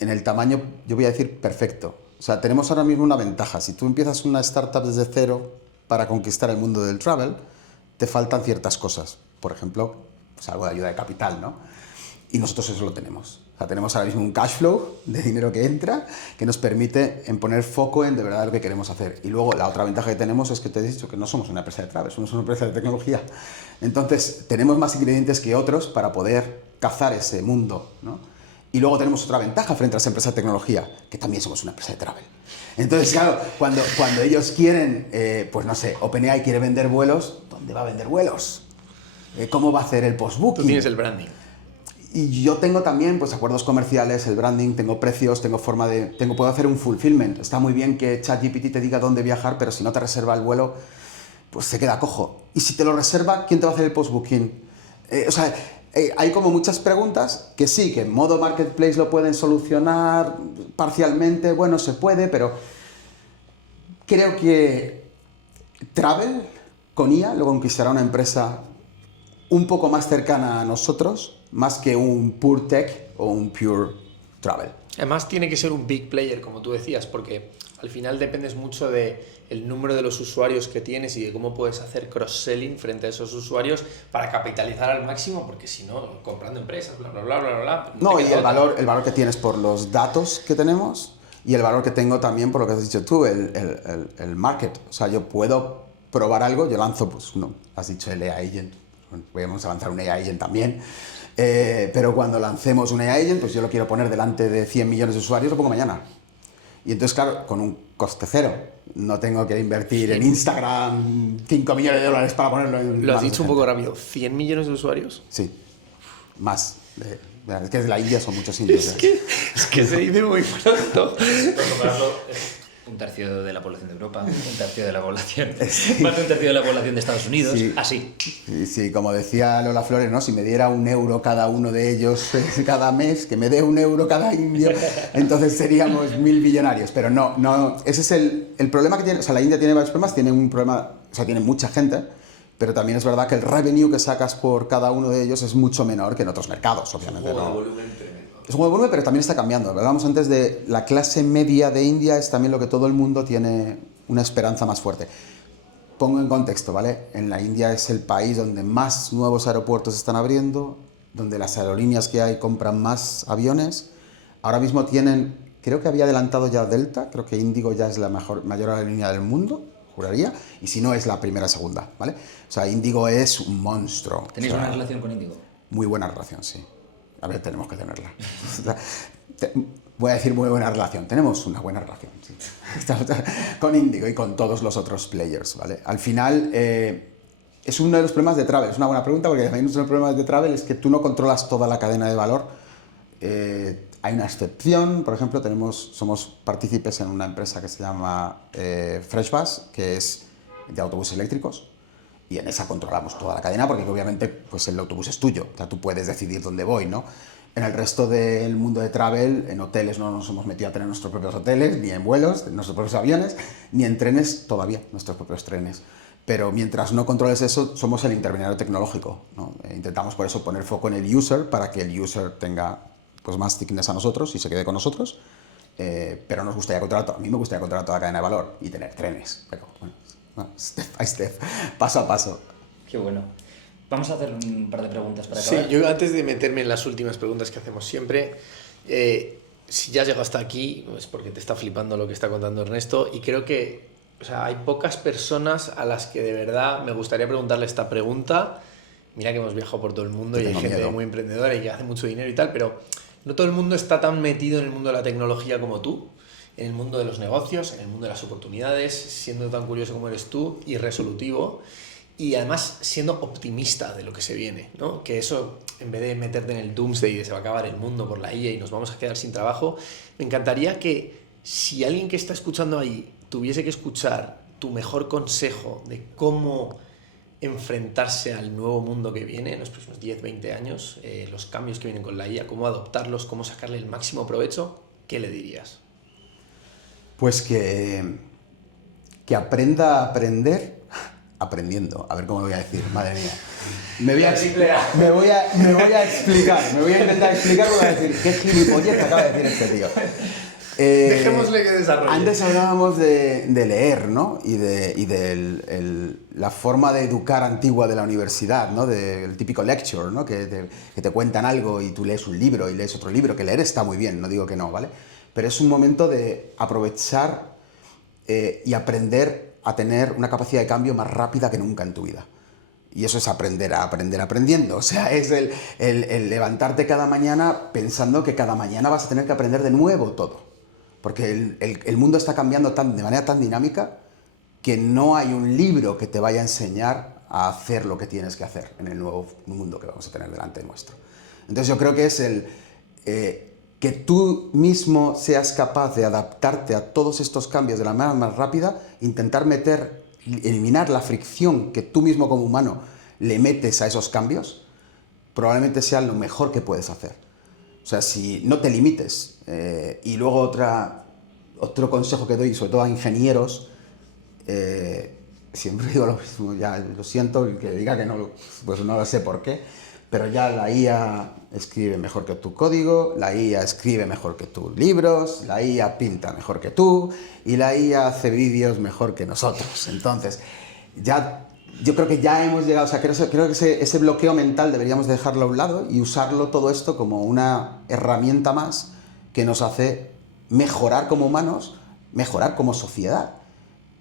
en el tamaño, yo voy a decir, perfecto. O sea, tenemos ahora mismo una ventaja. Si tú empiezas una startup desde cero para conquistar el mundo del travel, te faltan ciertas cosas. Por ejemplo, pues algo de ayuda de capital, ¿no? Y nosotros eso lo tenemos. O sea, tenemos ahora mismo un cash flow de dinero que entra que nos permite en poner foco en de verdad lo que queremos hacer. Y luego la otra ventaja que tenemos es que te he dicho que no somos una empresa de travel, somos una empresa de tecnología. Entonces, tenemos más ingredientes que otros para poder cazar ese mundo, ¿no? Y luego tenemos otra ventaja frente a las empresas de tecnología, que también somos una empresa de travel. Entonces, claro, cuando ellos quieren, pues no sé, OpenAI quiere vender vuelos, ¿dónde va a vender vuelos? ¿Cómo va a hacer el post-booking? Tú tienes el branding. Y yo tengo también pues acuerdos comerciales, el branding, tengo precios, puedo hacer un fulfillment. Está muy bien que ChatGPT te diga dónde viajar, pero si no te reserva el vuelo, pues se queda cojo. Y si te lo reserva, ¿quién te va a hacer el post-booking? Hay como muchas preguntas que sí, que en modo marketplace lo pueden solucionar parcialmente, bueno, se puede, pero creo que Travel con IA lo conquistará una empresa un poco más cercana a nosotros, más que un pure tech o un pure travel. Además tiene que ser un big player, como tú decías, porque al final dependes mucho del número de los usuarios que tienes y de cómo puedes hacer cross-selling frente a esos usuarios para capitalizar al máximo, porque si no, comprando empresas, bla, bla, bla, bla, bla. No, y el valor que tienes por los datos que tenemos y el valor que tengo también por lo que has dicho tú, el market. O sea, yo puedo probar algo, yo lanzo, pues, no, has dicho el AI Agent, vamos a lanzar un AI Agent también, pero cuando lancemos un AI Agent, pues yo lo quiero poner delante de 100 millones de usuarios, lo pongo mañana. Y entonces, claro, con un coste cero. No tengo que invertir en Instagram 5 millones de dólares para ponerlo en... Lo has dicho un poco rápido, ¿100 millones de usuarios? Sí, más. Es que de la India son muchos indios. Es que se dice muy pronto. Un tercio de la población de Europa, un tercio de la población, más de un tercio de la población de Estados Unidos, sí, así. Sí, como decía Lola Flores, ¿no? Si me diera €1 cada uno de ellos cada mes, que me dé €1 cada indio, entonces seríamos 1000 billonarios. Pero no, ese es el problema que tiene. O sea, la India tiene varios problemas, tiene un problema, o sea, tiene mucha gente, pero también es verdad que el revenue que sacas por cada uno de ellos es mucho menor que en otros mercados, obviamente. Es un juego de volumen tremendo. Es un juego de volumen, pero también está cambiando. Hablábamos antes de la clase media de India, es también lo que todo el mundo tiene una esperanza más fuerte. Pongo en contexto, ¿vale? En la India es el país donde más nuevos aeropuertos están abriendo, donde las aerolíneas que hay compran más aviones. Ahora mismo tienen, creo que había adelantado ya Delta, creo que Indigo ya es la mayor aerolínea del mundo, juraría, y si no es la primera o segunda, ¿vale? O sea, Indigo es un monstruo. ¿Tenéis buena relación con Indigo? Muy buena relación, sí. A ver, tenemos que tenerla. Voy a decir muy buena relación. Tenemos una buena relación, sí. Con Indigo y con todos los otros players, ¿vale? Al final, es uno de los problemas de Travel. Es una buena pregunta porque también uno de los problemas de Travel es que tú no controlas toda la cadena de valor. hay una excepción, por ejemplo, somos partícipes en una empresa que se llama FreshBus, que es de autobuses eléctricos, y en esa controlamos toda la cadena porque obviamente pues el autobús es tuyo, o sea, tú puedes decidir dónde voy, ¿no? En el resto del mundo de travel, en hoteles no nos hemos metido a tener nuestros propios hoteles, ni en vuelos, nuestros propios aviones, ni en trenes todavía, nuestros propios trenes. Pero mientras no controles eso, somos el intermediario tecnológico, ¿no? Intentamos por eso poner foco en el user para que el user tenga pues, más stickiness a nosotros y se quede con nosotros. Pero nos gustaría controlar, a mí me gustaría controlar toda la cadena de valor y tener trenes, pero bueno, step by step, paso a paso. Qué bueno. Vamos a hacer un par de preguntas para acabar. Sí, yo antes de meterme en las últimas preguntas que hacemos siempre, si ya has llegado hasta aquí, es porque te está flipando lo que está contando Ernesto, y creo que hay pocas personas a las que de verdad me gustaría preguntarle esta pregunta. Mira que hemos viajado por todo el mundo y hay gente muy emprendedora y que hace mucho dinero y tal, pero no todo el mundo está tan metido en el mundo de la tecnología como tú, en el mundo de los negocios, en el mundo de las oportunidades, siendo tan curioso como eres tú y resolutivo. Y además siendo optimista de lo que se viene, ¿no? Que eso, en vez de meterte en el doomsday de se va a acabar el mundo por la IA y nos vamos a quedar sin trabajo, me encantaría que si alguien que está escuchando ahí tuviese que escuchar tu mejor consejo de cómo enfrentarse al nuevo mundo que viene en los próximos 10, 20 años, los cambios que vienen con la IA, cómo adoptarlos, cómo sacarle el máximo provecho, ¿qué le dirías? Pues que aprenda a aprender aprendiendo. A ver cómo lo voy a decir, madre mía. Me voy a explicar, me voy a intentar explicar lo que voy a decir. ¿Qué gilipollez acaba de decir este tío? Dejémosle que desarrolle. Antes hablábamos de leer, ¿no? Y de la forma de educar antigua de la universidad, ¿no? Del típico lecture, ¿no? Que te cuentan algo y tú lees un libro y lees otro libro, que leer está muy bien, no digo que no, ¿vale? Pero es un momento de aprovechar y aprender a tener una capacidad de cambio más rápida que nunca en tu vida. Y eso es aprender a aprender aprendiendo. O sea, es el levantarte cada mañana pensando que cada mañana vas a tener que aprender de nuevo todo. Porque el mundo está cambiando de manera tan dinámica que no hay un libro que te vaya a enseñar a hacer lo que tienes que hacer en el nuevo mundo que vamos a tener delante nuestro. Entonces yo creo que es que tú mismo seas capaz de adaptarte a todos estos cambios de la manera más rápida, intentar eliminar la fricción que tú mismo como humano le metes a esos cambios, probablemente sea lo mejor que puedes hacer. O sea, si no te limites. Y luego otro consejo que doy, sobre todo a ingenieros, siempre digo lo mismo, ya lo siento, el que diga que no, pues no lo sé por qué, pero ya la IA escribe mejor que tu código, la IA escribe mejor que tus libros, la IA pinta mejor que tú y la IA hace vídeos mejor que nosotros. Entonces, yo creo que ya hemos llegado, o sea, creo que ese bloqueo mental deberíamos dejarlo a un lado y usarlo todo esto como una herramienta más que nos hace mejorar como humanos, mejorar como sociedad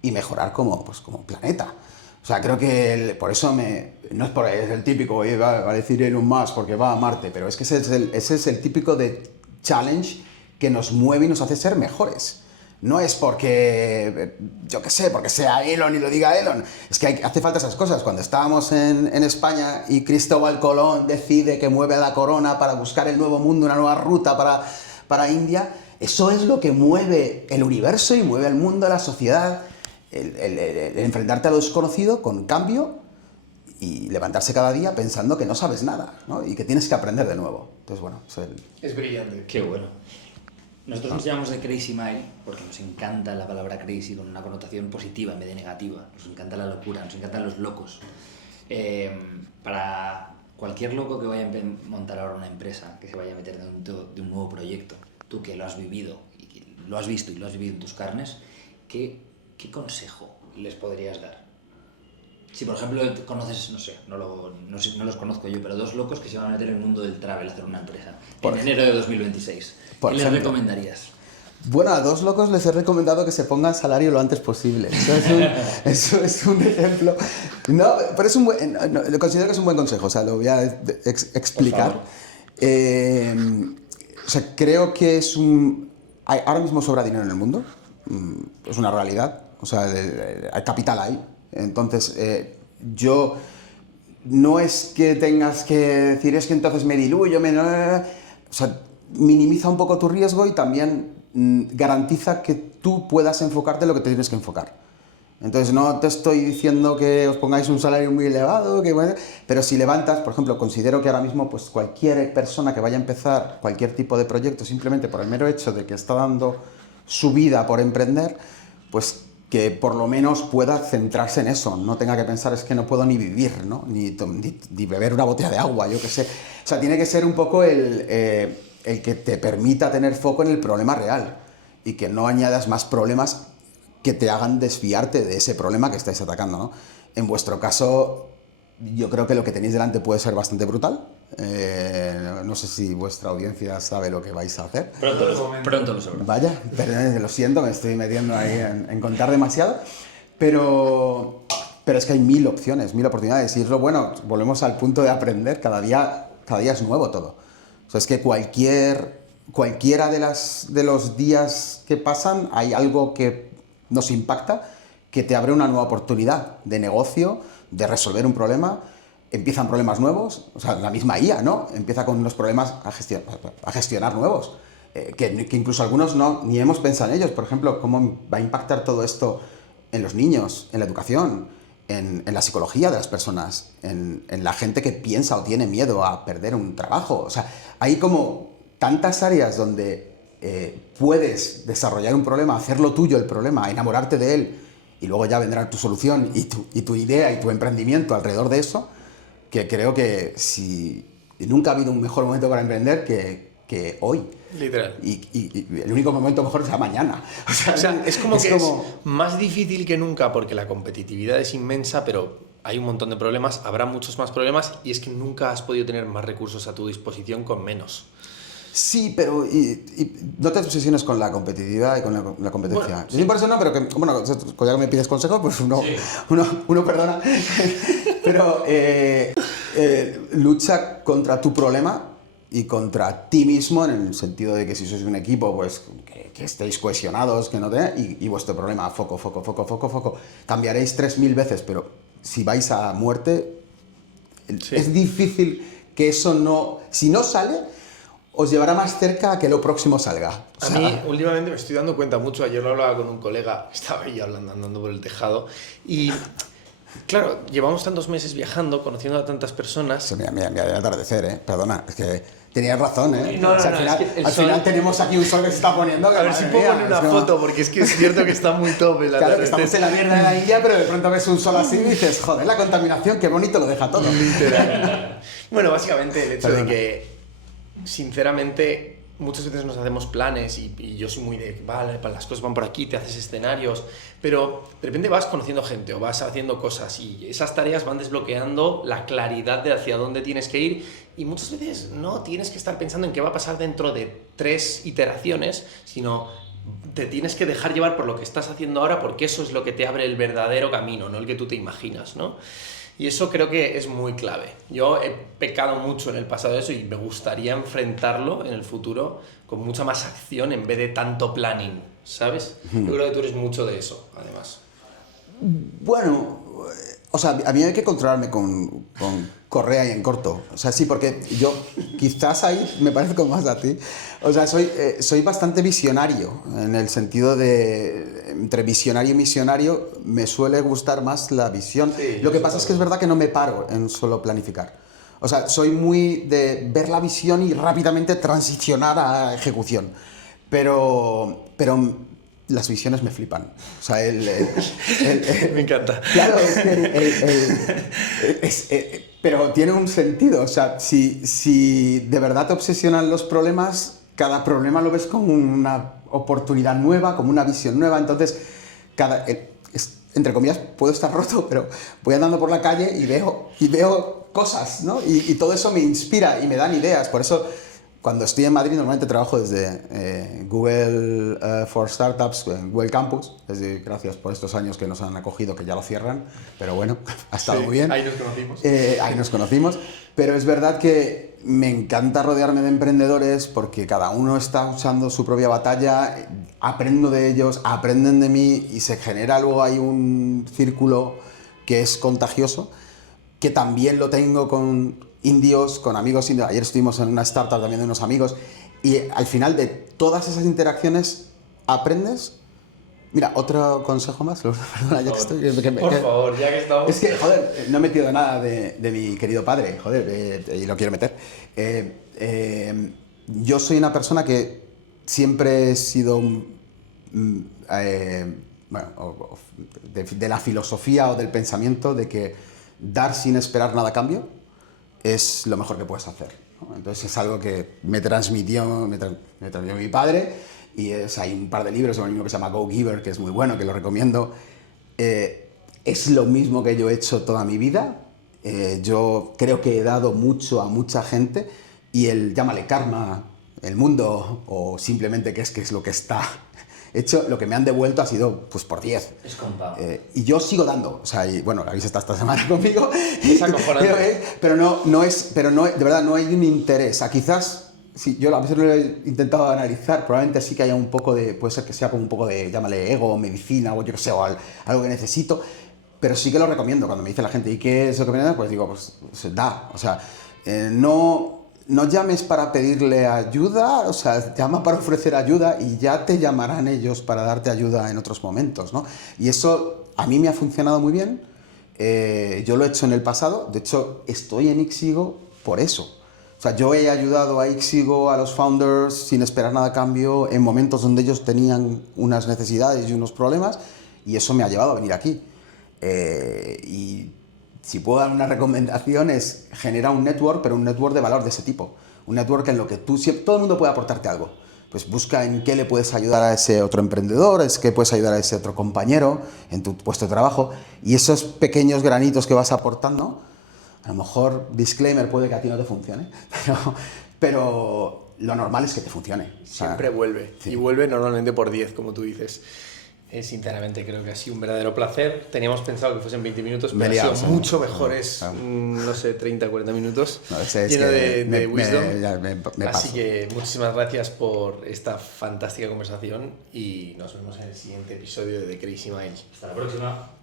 y mejorar como planeta. O sea, creo que por eso no es el típico, va a decir Elon Musk porque va a Marte, pero es que ese es el típico de challenge que nos mueve y nos hace ser mejores. No es porque, yo qué sé, porque sea Elon y lo diga Elon. Es que hace falta esas cosas. Cuando estábamos en España y Cristóbal Colón decide que mueve la corona para buscar el nuevo mundo, una nueva ruta para India, eso es lo que mueve el universo y mueve el mundo, la sociedad. El enfrentarte a lo desconocido con cambio y levantarse cada día pensando que no sabes nada, ¿no? Y que tienes que aprender de nuevo. Entonces, bueno, es brillante. Qué bueno. Nosotros nos llamamos de Crazy Mile porque nos encanta la palabra crazy con una connotación positiva en vez de negativa. Nos encanta la locura, nos encantan los locos. Para cualquier loco que vaya a montar ahora una empresa, que se vaya a meter dentro de un nuevo proyecto, tú que lo has vivido, y que lo has visto y lo has vivido en tus carnes, ¿qué consejo les podrías dar? Si, por ejemplo, conoces, no sé, no los conozco yo, pero dos locos que se van a meter en el mundo del travel a hacer una empresa en enero de 2026, ¿qué les recomendarías? Bueno, a dos locos les he recomendado que se pongan salario lo antes posible. Eso es un ejemplo. No, pero lo considero que es un buen consejo, o sea, lo voy a explicar. O sea, creo que ahora mismo sobra dinero en el mundo, es una realidad, o sea, el capital hay. Entonces, yo no es que tengas que decir, es que entonces me diluyo, o sea, minimiza un poco tu riesgo y también garantiza que tú puedas enfocarte en lo que te tienes que enfocar. Entonces no te estoy diciendo que os pongáis un salario muy elevado, pero si levantas, por ejemplo, considero que ahora mismo pues cualquier persona que vaya a empezar cualquier tipo de proyecto simplemente por el mero hecho de que está dando su vida por emprender, pues que por lo menos pueda centrarse en eso, no tenga que pensar es que no puedo ni vivir, ¿no? Ni beber una botella de agua, yo qué sé. O sea, tiene que ser un poco el que te permita tener foco en el problema real y que no añadas más problemas que te hagan desviarte de ese problema que estáis atacando, ¿no? En vuestro caso, yo creo que lo que tenéis delante puede ser bastante brutal. No sé si vuestra audiencia sabe lo que vais a hacer. Pronto lo sabrá. Vaya, pero lo siento, me estoy metiendo ahí en contar demasiado. Pero es que hay 1000 opciones, 1000 oportunidades. Y es lo bueno, volvemos al punto de aprender. Cada día es nuevo todo. O sea, es que cualquiera de los días que pasan hay algo que nos impacta, que te abre una nueva oportunidad de negocio, de resolver un problema. Empiezan problemas nuevos, o sea, la misma IA, ¿no? Empieza con unos problemas a gestionar nuevos, que incluso algunos ni hemos pensado en ellos. Por ejemplo, cómo va a impactar todo esto en los niños, en la educación, en la psicología de las personas, en la gente que piensa o tiene miedo a perder un trabajo. O sea, hay como tantas áreas donde puedes desarrollar un problema, hacerlo tuyo el problema, enamorarte de él y luego ya vendrá tu solución y tu idea y tu emprendimiento alrededor de eso, que creo que nunca ha habido un mejor momento para emprender que hoy. Literal. Y el único momento mejor será mañana. O sea, es como es más difícil que nunca porque la competitividad es inmensa, pero hay un montón de problemas, habrá muchos más problemas y es que nunca has podido tener más recursos a tu disposición con menos. Sí, pero no te obsesiones con la competitividad y con la competencia. Bueno, sí. Por eso no, pero cuando ya me pides consejo, pues uno perdona. Pero lucha contra tu problema y contra ti mismo, en el sentido de que si sois un equipo, pues que estéis cohesionados, que no y vuestro problema, foco. Cambiaréis 3000 veces, pero si vais a muerte, sí. Es difícil que eso no... Si no sale, os llevará más cerca a que lo próximo salga. A mí, últimamente me estoy dando cuenta mucho, ayer lo hablaba con un colega, estaba ahí andando por el tejado, y claro, llevamos tantos meses viajando, conociendo a tantas personas... Mira, de atardecer, perdona, es que tenías razón, No, o sea, al final tenemos aquí un sol que se está poniendo... A ver si puedo poner una foto, porque es que es cierto que está muy top el atardecer. Claro, estamos en la mierda de la India, pero de pronto ves un sol así y dices, joder, la contaminación, qué bonito lo deja todo. Literal. Bueno, básicamente el hecho de que, sinceramente, muchas veces nos hacemos planes y yo soy muy de, vale, las cosas van por aquí, te haces escenarios, pero de repente vas conociendo gente o vas haciendo cosas y esas tareas van desbloqueando la claridad de hacia dónde tienes que ir y muchas veces no tienes que estar pensando en qué va a pasar dentro de 3 iteraciones, sino te tienes que dejar llevar por lo que estás haciendo ahora porque eso es lo que te abre el verdadero camino, no el que tú te imaginas, ¿no? Y eso creo que es muy clave. Yo he pecado mucho en el pasado de eso y me gustaría enfrentarlo en el futuro con mucha más acción en vez de tanto planning, ¿sabes? Yo creo que tú eres mucho de eso, además. Bueno, o sea, a mí hay que controlarme con correa y en corto. O sea, sí, porque yo quizás ahí me parezco más a ti. O sea, soy bastante visionario, en el sentido de, entre visionario y misionario, me suele gustar más la visión. Sí, lo que pasa es que es verdad que no me paro en solo planificar. O sea, soy muy de ver la visión y rápidamente transicionar a ejecución. Pero las visiones me flipan. O sea, me encanta. Claro, es que pero tiene un sentido. O sea, si de verdad te obsesionan los problemas, cada problema lo ves como una oportunidad nueva, como una visión nueva. Entonces, entre comillas, puedo estar roto, pero voy andando por la calle y veo cosas, ¿no? Y todo eso me inspira y me dan ideas. Por eso, cuando estoy en Madrid, normalmente trabajo desde Google for Startups, Google Campus. Gracias por estos años que nos han acogido, que ya lo cierran, pero bueno, ha estado muy bien. Ahí nos conocimos. Ahí nos conocimos, pero es verdad que me encanta rodearme de emprendedores porque cada uno está usando su propia batalla, aprendo de ellos, aprenden de mí y se genera luego ahí un círculo que es contagioso, que también lo tengo con indios, con amigos indios. Ayer estuvimos en una startup también de unos amigos Y al final de todas esas interacciones aprendes. Mira, otro consejo más, perdona, ya que estoy... Por favor, ya que estamos... Es que, joder, no he metido nada de mi querido padre, joder, y lo quiero meter. Yo soy una persona que siempre he sido bueno, de la filosofía o del pensamiento de que dar sin esperar nada a cambio es lo mejor que puedes hacer, ¿no? Entonces es algo que me transmitió mi padre, y hay un par de libros, un libro que se llama Go Giver, que es muy bueno, que lo recomiendo. Es lo mismo que yo he hecho toda mi vida. Yo creo que he dado mucho a mucha gente, y llámale karma, el mundo, o simplemente que es lo que está hecho, lo que me han devuelto ha sido pues por 10. Es compado. Y yo sigo dando, o sea, y bueno, habéis estado esta semana conmigo, Es acojonante. pero no, de verdad no hay un interés. Quizás, si yo a veces lo he intentado analizar, probablemente sí que haya un poco de, puede ser que sea como un poco de, llámale ego, medicina, o yo qué sé, o algo que necesito, pero sí que lo recomiendo. Cuando me dice la gente, ¿y qué es lo que me da? Pues digo, pues da, o sea, no llames para pedirle ayuda, o sea, llama para ofrecer ayuda, y ya te llamarán ellos para darte ayuda en otros momentos, ¿no? Y eso a mí me ha funcionado muy bien. Yo lo he hecho en el pasado, de hecho estoy en Ixigo por eso. O sea, yo he ayudado a Ixigo, a los founders, sin esperar nada a cambio, en momentos donde ellos tenían unas necesidades y unos problemas, y eso me ha llevado a venir aquí. Y si puedo dar una recomendación es genera un network, pero un network de valor de ese tipo. Un network en lo que todo el mundo puede aportarte algo. Pues busca en qué le puedes ayudar a ese otro emprendedor, es qué puedes ayudar a ese otro compañero en tu puesto de trabajo. Y esos pequeños granitos que vas aportando, a lo mejor, disclaimer, puede que a ti no te funcione, pero lo normal es que te funcione. Siempre vuelve. Sí. Y vuelve normalmente por 10, como tú dices. Sinceramente creo que ha sido un verdadero placer. Teníamos pensado que fuesen 20 minutos, pero ha sido mucho mejores, no sé, 30, 40 minutos, lleno de wisdom. Así que muchísimas gracias por esta fantástica conversación, y nos vemos en el siguiente episodio de The Crazy Mile. Hasta la próxima.